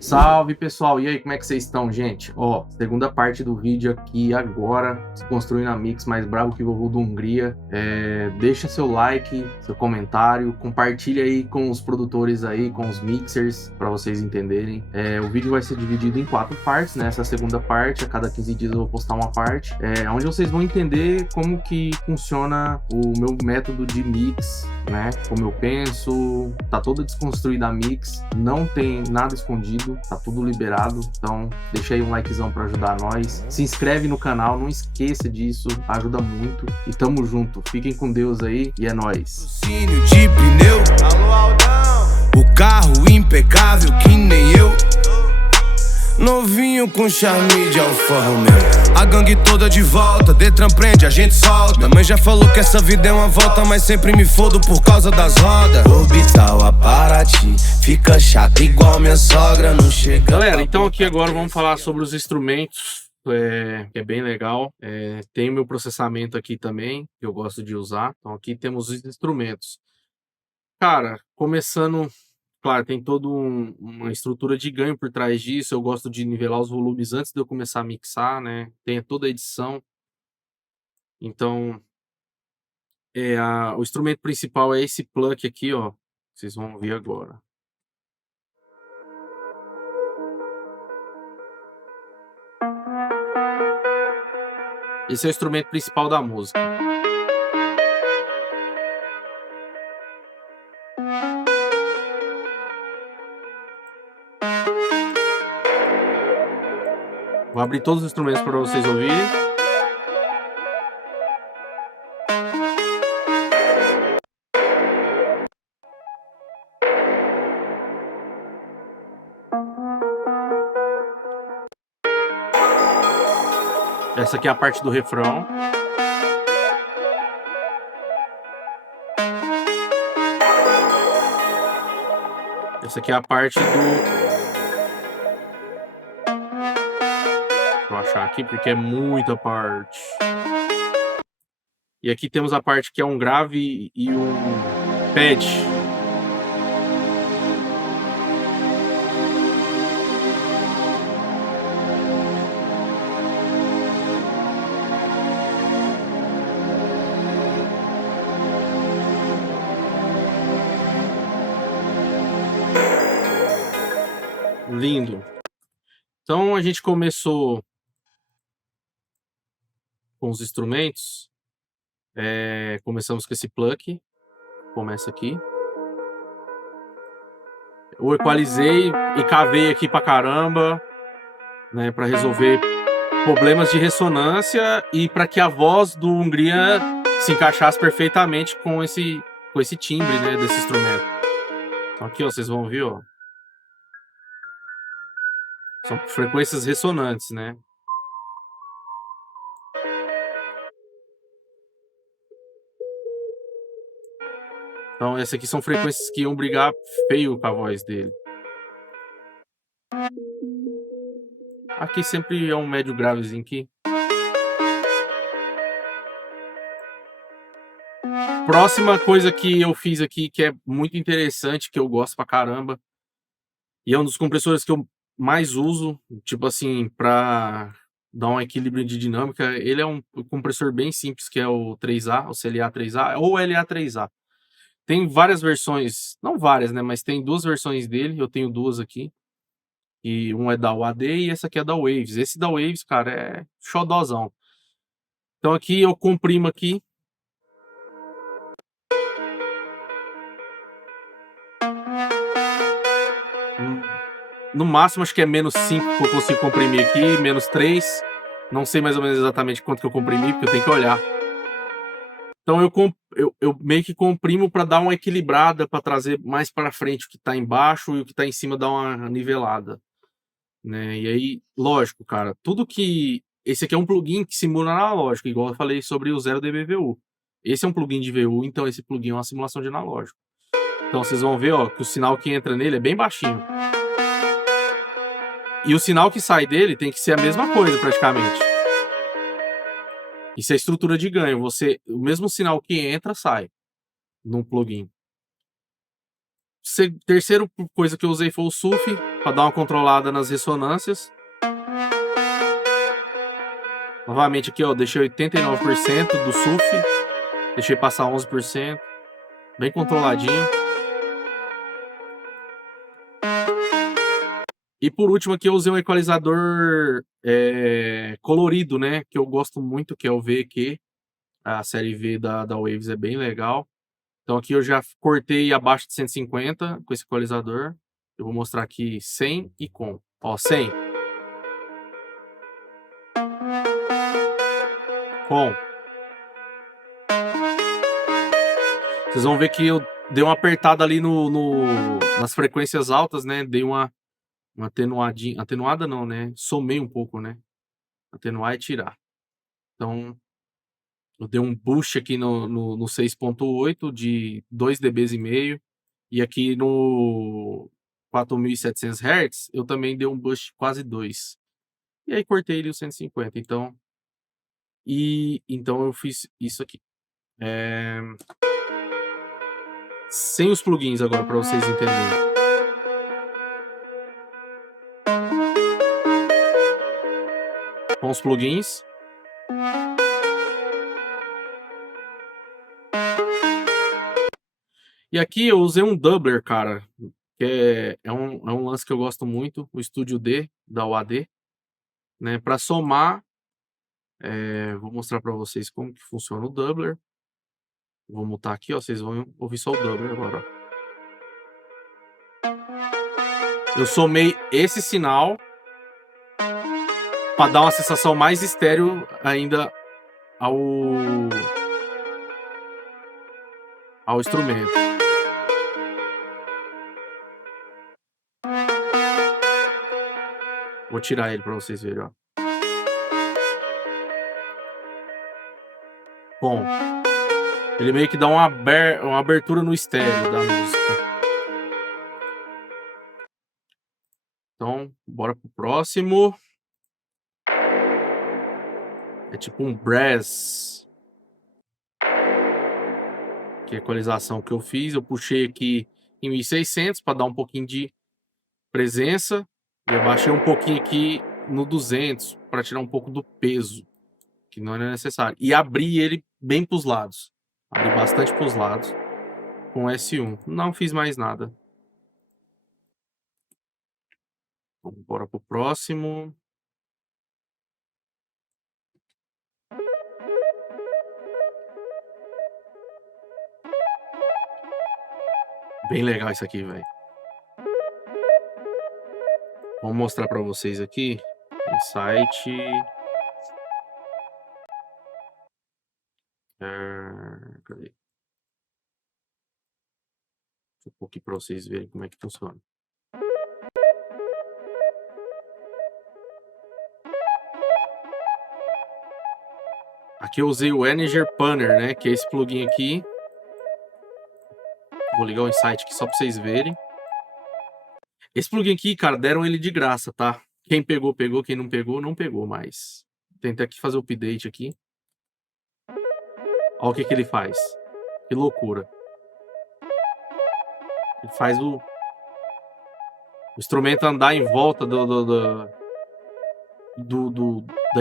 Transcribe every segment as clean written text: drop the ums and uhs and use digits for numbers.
Salve pessoal, e aí, como é que vocês estão, gente? Ó, segunda parte do vídeo aqui agora, Desconstruindo a Mix, mais bravo que o vovô do Hungria. Deixa seu like, seu comentário, compartilha aí com os produtores aí, com os mixers, para vocês entenderem. O vídeo vai ser dividido em 4 partes, né? Essa segunda parte, a cada 15 dias eu vou postar uma parte, onde vocês vão entender como que funciona o meu método de mix, né? Como eu penso, tá toda desconstruída a mix, não tem nada escondido. Tá tudo liberado, então deixa aí um likezão pra ajudar nós. Se inscreve no canal, não esqueça disso, ajuda muito. E tamo junto, fiquem com Deus aí e é nóis. De pneu, alô Aldão. O carro impecável que nem eu. Novinho com charme de Alfa Romeo. A gangue toda de volta, Detran prende, a gente solta. Minha mãe já falou que essa vida é uma volta, mas sempre me fodo por causa das rodas. Orbital a Paraty, fica chato igual minha sogra, não chega. Galera, então aqui agora vamos falar sobre os instrumentos, que é bem legal. Tem o meu processamento aqui também, que eu gosto de usar. Então aqui temos os instrumentos. Cara, começando... Claro, tem toda uma estrutura de ganho por trás disso. Eu gosto de nivelar os volumes antes de eu começar a mixar, né? Tem toda a edição. Então, o instrumento principal é esse pluck aqui, ó. Vocês vão ver agora. Esse é o instrumento principal da música. Vou abrir todos os instrumentos para vocês ouvirem. Essa aqui é a parte do refrão. Essa aqui é a parte do... Deixa eu achar aqui porque é muita parte. E aqui temos a parte que é um grave e um pad. Lindo. Então a gente começou com os instrumentos. Começamos com esse pluck. Começa aqui. Eu equalizei e cavei aqui pra caramba, né, para resolver problemas de ressonância e para que a voz do Hungria se encaixasse perfeitamente com esse timbre, né, desse instrumento. Então aqui, ó, vocês vão ouvir, ó. São frequências ressonantes, né? Então essas aqui são frequências que iam brigar feio com a voz dele. Aqui sempre é um médio gravezinho aqui. Próxima coisa que eu fiz aqui, que é muito interessante, que eu gosto pra caramba, e é um dos compressores que eu mais uso, tipo assim, pra dar um equilíbrio de dinâmica. Ele é um compressor bem simples, que é o 3A, o CLA 3A, ou LA 3A. Tem várias versões, não várias, né, mas tem 2 versões dele, eu tenho 2 aqui. E um é da UAD e essa aqui é da Waves. Esse da Waves, cara, é xodózão. Então aqui eu comprimo aqui. No máximo acho que é -5 que eu consigo comprimir aqui, -3. Não sei mais ou menos exatamente quanto que eu comprimi, porque eu tenho que olhar. Então eu meio que comprimo para dar uma equilibrada, para trazer mais para frente o que tá embaixo e o que tá em cima dar uma nivelada, né? E aí, lógico, cara, tudo que... Esse aqui é um plugin que simula analógico, igual eu falei sobre o 0dBVU. Esse é um plugin de VU, então esse plugin é uma simulação de analógico. Então vocês vão ver, ó, que o sinal que entra nele é bem baixinho. E o sinal que sai dele tem que ser a mesma coisa, praticamente. Isso é estrutura de ganho. O mesmo sinal que entra, sai num plugin. Terceira coisa que eu usei foi o SUF, para dar uma controlada nas ressonâncias. Novamente aqui, ó, deixei 89% do SUF, deixei passar 11%, bem controladinho. E por último aqui eu usei um equalizador colorido, né, que eu gosto muito, que é o VQ. A série V da Waves é bem legal. Então aqui eu já cortei abaixo de 150 com esse equalizador. Eu vou mostrar aqui sem e com. Ó, sem. Com. Vocês vão ver que eu dei uma apertada ali nas frequências altas, né? Dei uma atenuadinha. Atenuada não, né? Somei um pouco, né? Atenuar e tirar. Então, eu dei um boost aqui no 6.8 de 2 dB e meio. E aqui no 4.700 Hz, eu também dei um boost quase 2. E aí cortei ele o 150. Então eu fiz isso aqui. Sem os plugins agora, para vocês entenderem. Com os plugins. E aqui eu usei um doubler, cara. Que é um lance que eu gosto muito. O Studio D, da UAD. Né, para somar. Vou mostrar para vocês como que funciona o doubler. Vou mutar aqui, ó. Vocês vão ouvir só o doubler agora, ó. Eu somei esse sinal para dar uma sensação mais estéreo ainda ao instrumento. Vou tirar ele para vocês verem, ó. Bom, ele meio que dá uma abertura no estéreo da música. Então, bora pro próximo. É tipo um brass. Que é a equalização que eu fiz. Eu puxei aqui em 1600 para dar um pouquinho de presença. E eu baixei um pouquinho aqui no 200 para tirar um pouco do peso, que não é necessário. E abri ele bem para os lados. Abri bastante para os lados com S1. Não fiz mais nada. Vamos embora pro próximo. Bem legal isso aqui, velho. Vou mostrar para vocês aqui. Insight. Cadê? Um pouquinho para vocês verem como é que funciona. Aqui eu usei o Energy Punner, né? Que é esse plugin aqui. Vou ligar o Insight aqui só para vocês verem. Esse plugin aqui, cara, deram ele de graça, tá? Quem pegou, pegou. Quem não pegou, não pegou mais. Tentei aqui fazer o update aqui. Olha o que ele faz. Que loucura. Ele faz o instrumento andar em volta da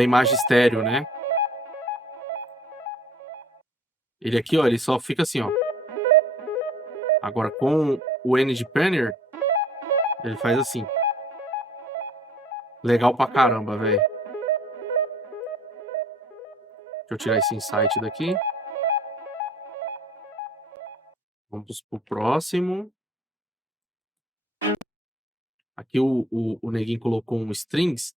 imagem estéreo, né? Ele aqui, ó, ele só fica assim, ó. Agora com o Energy Punner, ele faz assim. Legal pra caramba, velho. Deixa eu tirar esse insight daqui. Vamos pro próximo. Aqui o neguinho colocou um strings.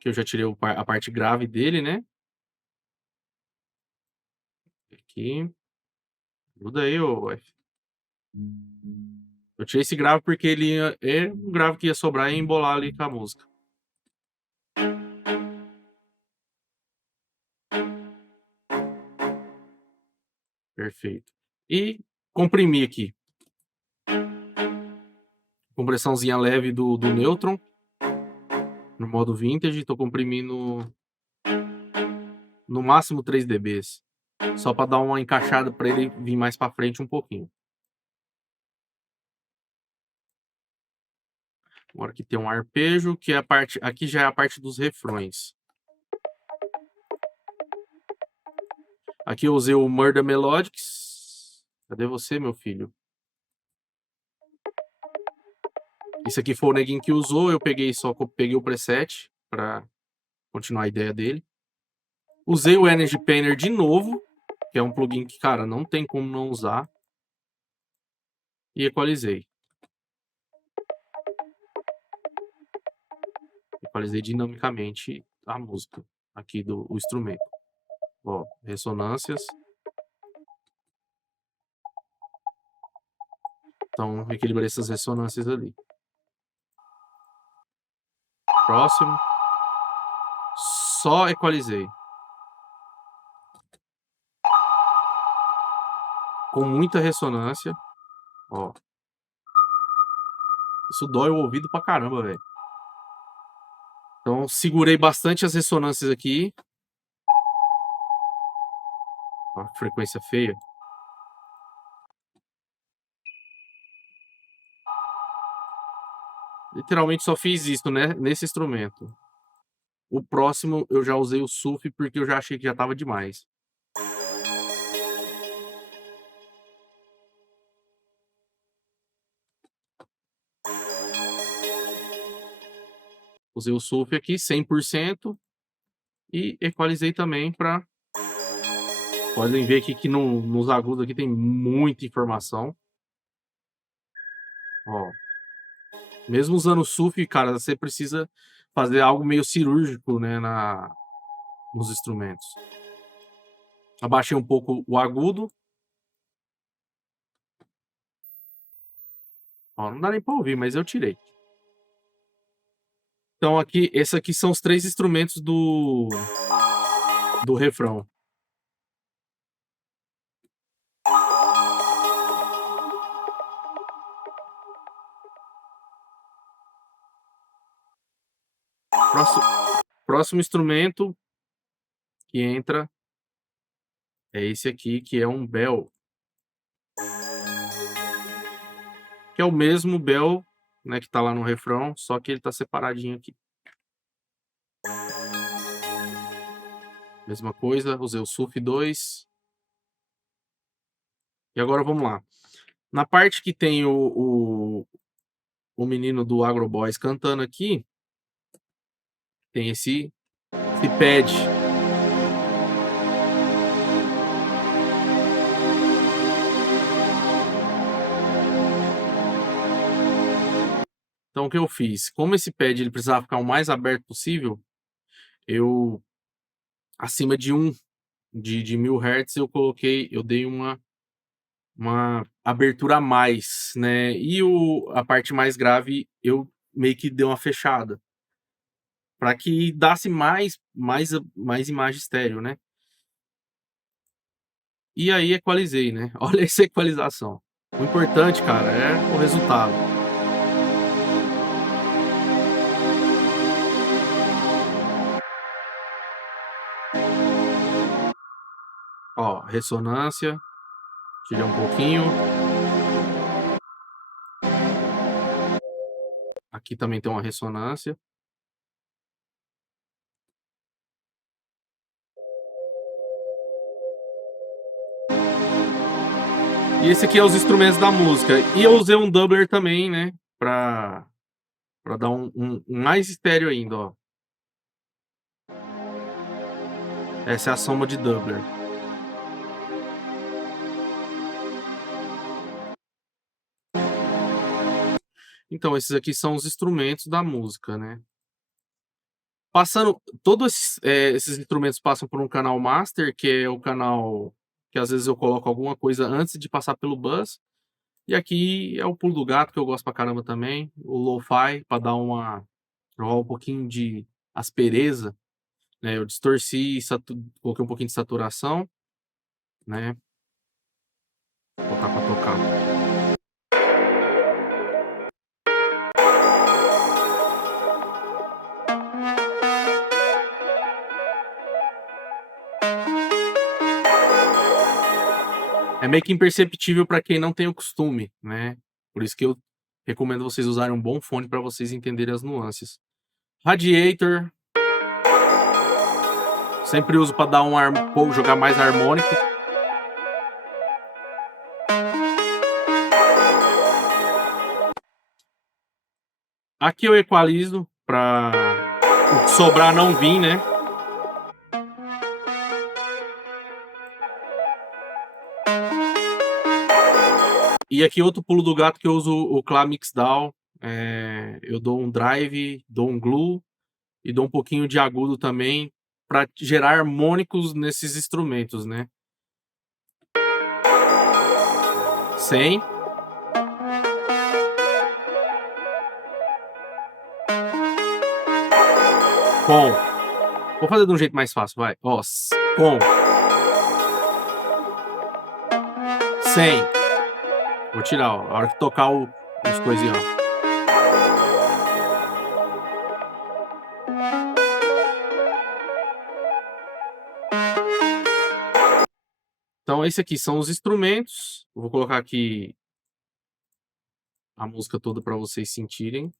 Que eu já tirei a parte grave dele, né? Aqui. Ajuda aí, ô F. Eu tirei esse grave porque ele é um grave que ia sobrar e embolar ali com a música. Perfeito. E comprimi aqui. Compressãozinha leve do Neutron. No modo vintage. Tô comprimindo no máximo 3 dB. Só para dar uma encaixada para ele vir mais para frente um pouquinho. Agora aqui tem um arpejo, que é a parte... Aqui já é a parte dos refrões. Aqui eu usei o Murder Melodics. Cadê você, meu filho? Isso aqui foi o neguinho que usou. Eu peguei peguei o preset para continuar a ideia dele. Usei o Energy Painter de novo, que é um plugin que, cara, não tem como não usar. E equalizei. Equalizei dinamicamente a música aqui do instrumento. Ó, ressonâncias. Então, equilibrei essas ressonâncias ali. Próximo. Só equalizei. Com muita ressonância. Ó. Isso dói o ouvido pra caramba, velho. Então, segurei bastante as ressonâncias aqui. Ó, frequência feia. Literalmente só fiz isso, né? Nesse instrumento. O próximo eu já usei o SUF porque eu já achei que já tava demais. Usei o SUF aqui 100% e equalizei também para... Podem ver aqui que nos agudos aqui tem muita informação. Ó. Mesmo usando o SUF, cara, você precisa fazer algo meio cirúrgico, né, nos instrumentos. Abaixei um pouco o agudo. Ó, não dá nem para ouvir, mas eu tirei. Então aqui, esses aqui são os 3 instrumentos do refrão. Próximo instrumento que entra é esse aqui, que é um bell. Que é o mesmo bell, né, que tá lá no refrão, só que ele tá separadinho aqui. Mesma coisa, usei o SUF 2. E agora vamos lá. Na parte que tem o menino do Agroboys cantando aqui, tem esse pad. Então o que eu fiz? Como esse pad ele precisava ficar o mais aberto possível, eu acima de 1000 Hz eu dei uma abertura a mais, né? E a parte mais grave eu meio que dei uma fechada para que dasse mais imagem estéreo, né? E aí equalizei, né? Olha essa equalização. O importante, cara, é o resultado. Ó, ressonância. Tirei um pouquinho. Aqui também tem uma ressonância. E esse aqui é os instrumentos da música. E eu usei um doubler também, né? Pra dar um mais estéreo ainda, ó. Essa é a soma de doubler. Então, esses aqui são os instrumentos da música, né? Passando... Todos esses instrumentos passam por um canal master, que é o canal que às vezes eu coloco alguma coisa antes de passar pelo bus. E aqui é o pulo do gato, que eu gosto pra caramba também. O lo-fi, pra dar um pouquinho de aspereza, né? Eu distorci, coloquei um pouquinho de saturação, né? Vou botar pra tocar. meio que imperceptível para quem não tem o costume, né? Por isso que eu recomendo vocês usarem um bom fone para vocês entenderem as nuances. Radiator. Sempre uso para dar jogar mais harmônico. Aqui eu equalizo para o que sobrar não vir, né? E aqui outro pulo do gato que eu uso o Kla Mixdown. Eu dou um drive, dou um glue e dou um pouquinho de agudo também para gerar harmônicos nesses instrumentos, né? 100. Com. Vou fazer de um jeito mais fácil, vai. Ó, com. 100. Vou tirar, ó, a hora que tocar os coisinhos, ó. Então, esse aqui são os instrumentos. Eu vou colocar aqui a música toda para vocês sentirem.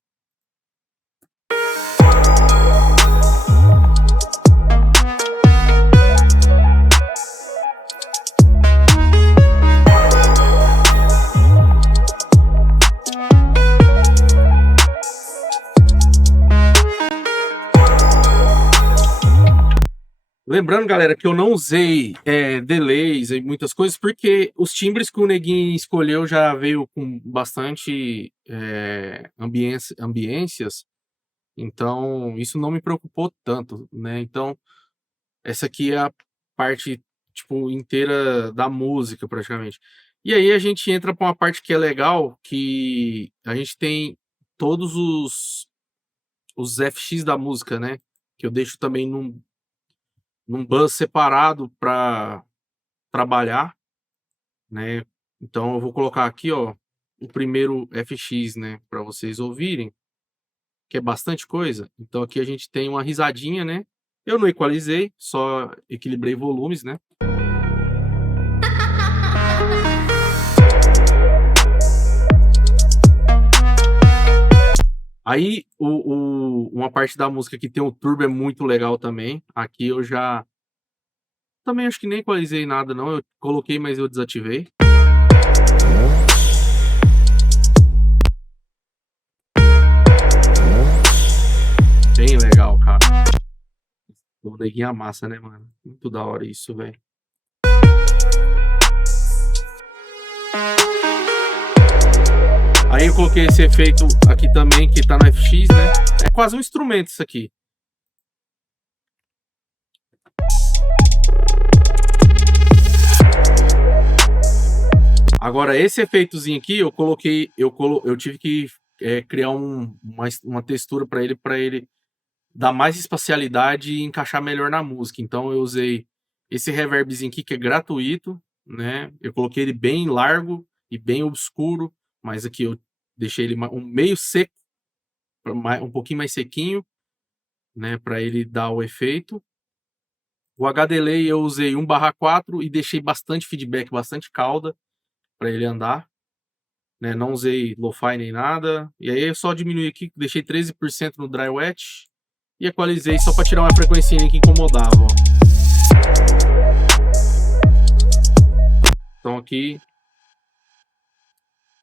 Lembrando, galera, que eu não usei delays e muitas coisas, porque os timbres que o Neguinho escolheu já veio com bastante ambiências, então isso não me preocupou tanto, né? Então, essa aqui é a parte, tipo, inteira da música, praticamente. E aí a gente entra para uma parte que é legal, que a gente tem todos os FX da música, né? Que eu deixo também num bus separado para trabalhar, né? Então eu vou colocar aqui, ó, o primeiro FX, né, para vocês ouvirem, que é bastante coisa. Então aqui a gente tem uma risadinha, né? Eu não equalizei, só equilibrei volumes, né? Aí, uma parte da música que tem o turbo é muito legal também. Aqui eu já... Também acho que nem equalizei nada, não. Eu coloquei, mas eu desativei. Bem legal, cara. O Neguinho amassa, né, mano? Muito da hora isso, velho. Aí eu coloquei esse efeito aqui também, que tá no FX, né? É quase um instrumento isso aqui. Agora, esse efeitozinho aqui, eu coloquei... Eu tive que criar uma textura para ele dar mais espacialidade e encaixar melhor na música. Então eu usei esse reverbzinho aqui, que é gratuito, né? Eu coloquei ele bem largo e bem obscuro, mas aqui eu deixei ele meio seco, um pouquinho mais sequinho, né, para ele dar o efeito. O H-Delay eu usei 1/4 e deixei bastante feedback, bastante cauda para ele andar, né? Não usei lo-fi nem nada. E aí eu só diminui aqui, deixei 13% no dry wet e equalizei só para tirar uma frequência que incomodava, ó. Então aqui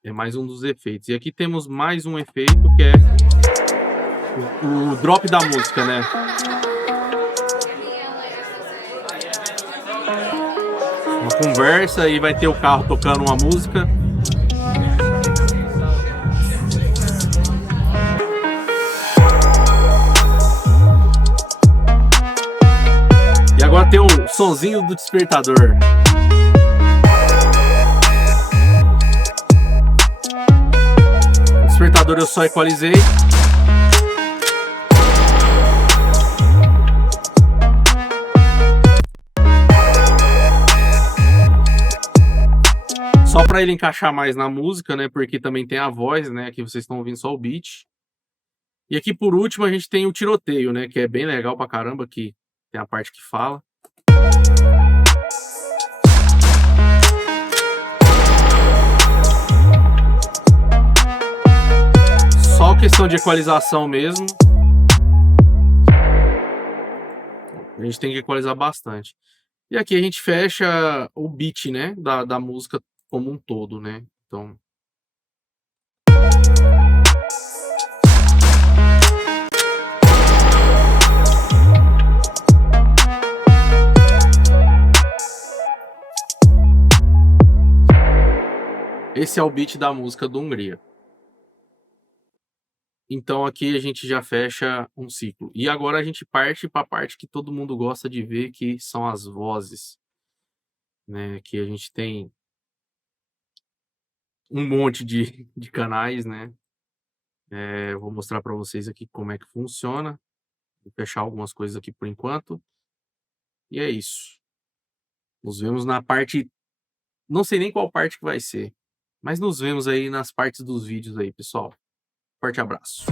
é mais um dos efeitos. E aqui temos mais um efeito, que é o drop da música, né? Uma conversa e vai ter o carro tocando uma música. E agora tem o sonzinho do despertador. O despertador eu só equalizei. Só para ele encaixar mais na música, né? Porque também tem a voz, né? Aqui vocês estão ouvindo só o beat. E aqui por último a gente tem o tiroteio, né? Que é bem legal pra caramba, que tem a parte que fala. questão de equalização mesmo. A gente tem que equalizar bastante. E aqui a gente fecha o beat, né, da música como um todo, né? Então... Esse é o beat da música do Hungria. Então aqui a gente já fecha um ciclo. E agora a gente parte para a parte que todo mundo gosta de ver, que são as vozes, né? Que a gente tem um monte de canais, né? Eu vou mostrar para vocês aqui como é que funciona. Vou fechar algumas coisas aqui por enquanto. E é isso. Nos vemos na parte... Não sei nem qual parte que vai ser, mas nos vemos aí nas partes dos vídeos aí, pessoal. Forte abraço.